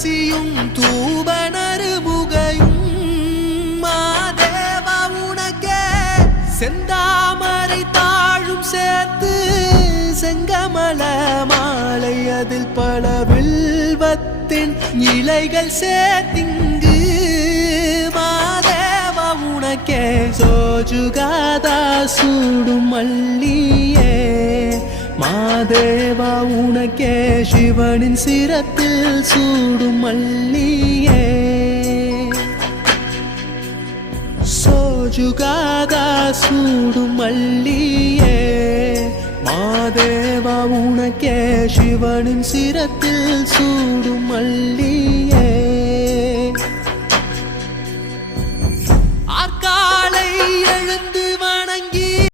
துளசியும் தூபனறுமுகையும் மாதேவா உனக்கே செந்தாமரை தாழும் சேர்த்து செங்கமல மாலை அதில் பல வில்வத்தின் இலைகள் சேர்த்திங்கு மாதேவா உனக்கே சோஜுகாதா சூடும் மல்லியே மாதேவா உனக்கே சிவனின் சிரத்தில் சூடும் மல்லியே சோஜுகாதா சூடும் மல்லியே மாதேவா உனக்கே சிவனின் சிரத்தில் சூடும் மல்லியே ஆர்காலை எழுந்து